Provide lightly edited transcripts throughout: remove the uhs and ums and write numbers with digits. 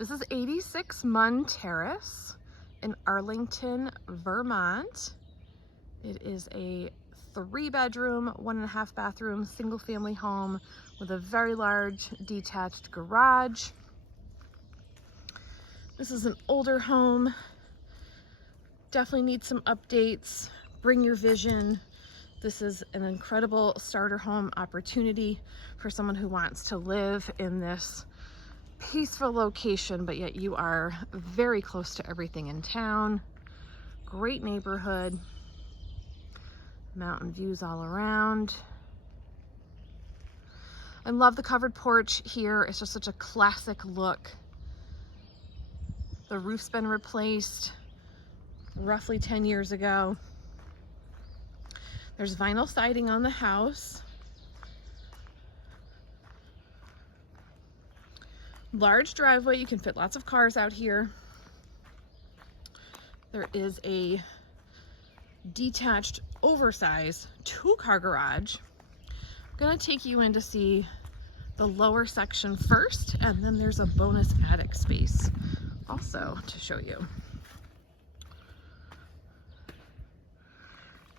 This is 86 Munn Terrace in Arlington, Vermont. It is a 3-bedroom, 1.5 bathroom, single family home with a very large detached garage. This is an older home. Definitely needs some updates. Bring your vision. This is an incredible starter home opportunity for someone who wants to live in this peaceful location, but yet you are very close to everything in town. Great neighborhood. Mountain views all around. I love the covered porch here. It's just such a classic look. The roof's been replaced roughly 10 years ago. There's vinyl siding on the house. Large driveway, you can fit lots of cars out here. There is a detached, oversized 2-car garage. I'm gonna take you in to see the lower section first, and then there's a bonus attic space also to show you.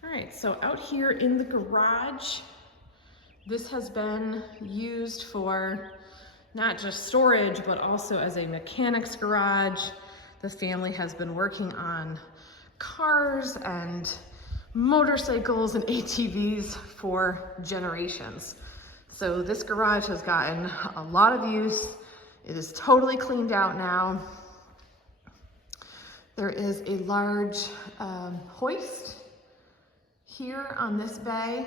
All right, so out here in the garage, this has been used for not just storage, but also as a mechanic's garage. The family has been working on cars and motorcycles and ATVs for generations. So this garage has gotten a lot of use. It is totally cleaned out now. There is a large hoist here on this bay.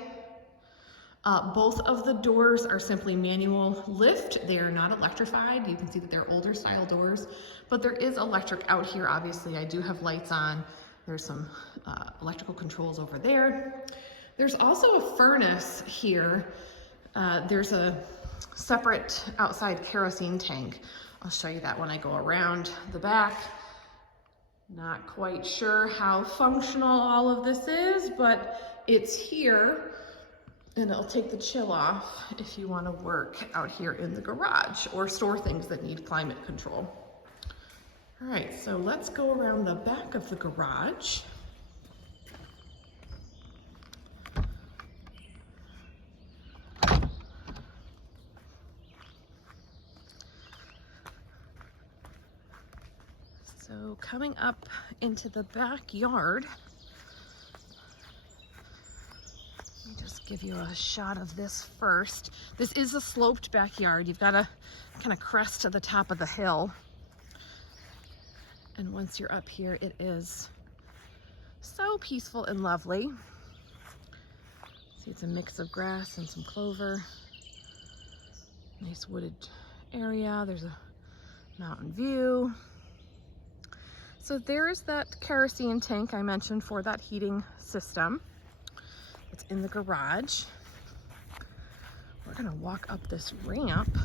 Both of the doors are simply manual lift. They are not electrified. You can see that they're older style doors, but there is electric out here. Obviously, I do have lights on. There's some electrical controls over there. There's also a furnace here. There's a separate outside kerosene tank. I'll show you that when I go around the back. Not quite sure how functional all of this is, but it's here. And it'll take the chill off if you want to work out here in the garage or store things that need climate control. All right, so let's go around the back of the garage. So coming up into the backyard, just give you a shot of this first. This is a sloped backyard. You've got to kind of crest to the top of the hill. And once you're up here, it is so peaceful and lovely. See, it's a mix of grass and some clover. Nice wooded area. There's a mountain view. So there's that kerosene tank I mentioned for that heating system. It's in the garage. We're gonna walk up this ramp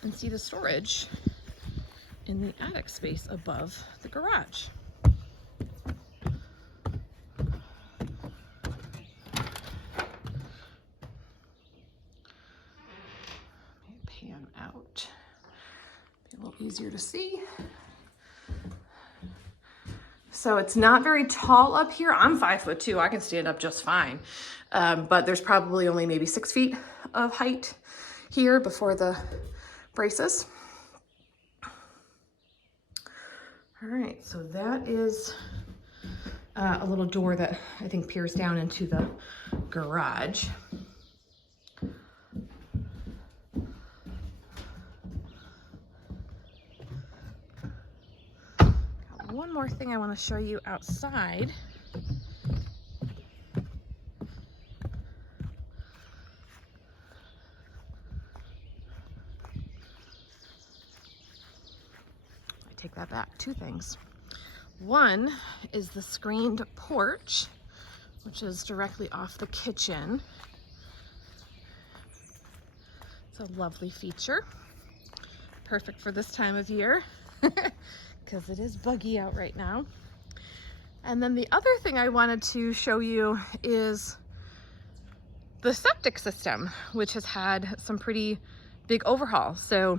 and see the storage in the attic space above the garage. Pan out, be a little easier to see. So it's not very tall up here. I'm 5'2". I can stand up just fine. But there's probably only maybe 6 feet of height here before the braces. All right, so that is a little door that I think peers down into the garage. One more thing I want to show you outside. I take that back. 2 things. One is the screened porch, which is directly off the kitchen. It's a lovely feature. Perfect for this time of year. Because it is buggy out right now. And then the other thing I wanted to show you is the septic system, which has had some pretty big overhaul. So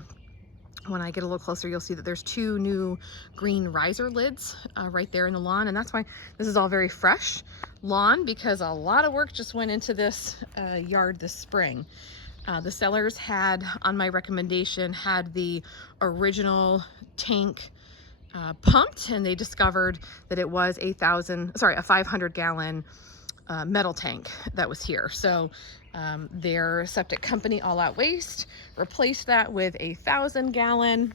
When I get a little closer, you'll see that there's 2 new green riser lids right there in the lawn, and that's why this is all very fresh lawn, because a lot of work just went into this yard this spring. The sellers had, on my recommendation, had the original tank pumped, and they discovered that it was a 500-gallon metal tank that was here. So their septic company, All Out Waste, replaced that with a 1,000-gallon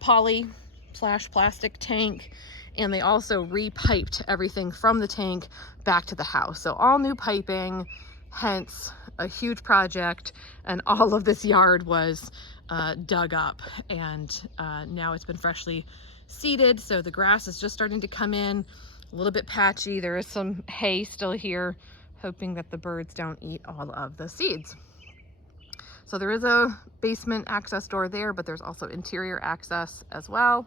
poly/plastic tank, and they also repiped everything from the tank back to the house. So all new piping, hence a huge project, and all of this yard was dug up, and now it's been freshly seeded, so the grass is just starting to come in, a little bit patchy. There is some hay still here, hoping that the birds don't eat all of the seeds. So there is a basement access door there, but there's also interior access as well.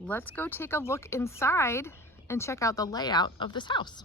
Let's go take a look inside and check out the layout of this house.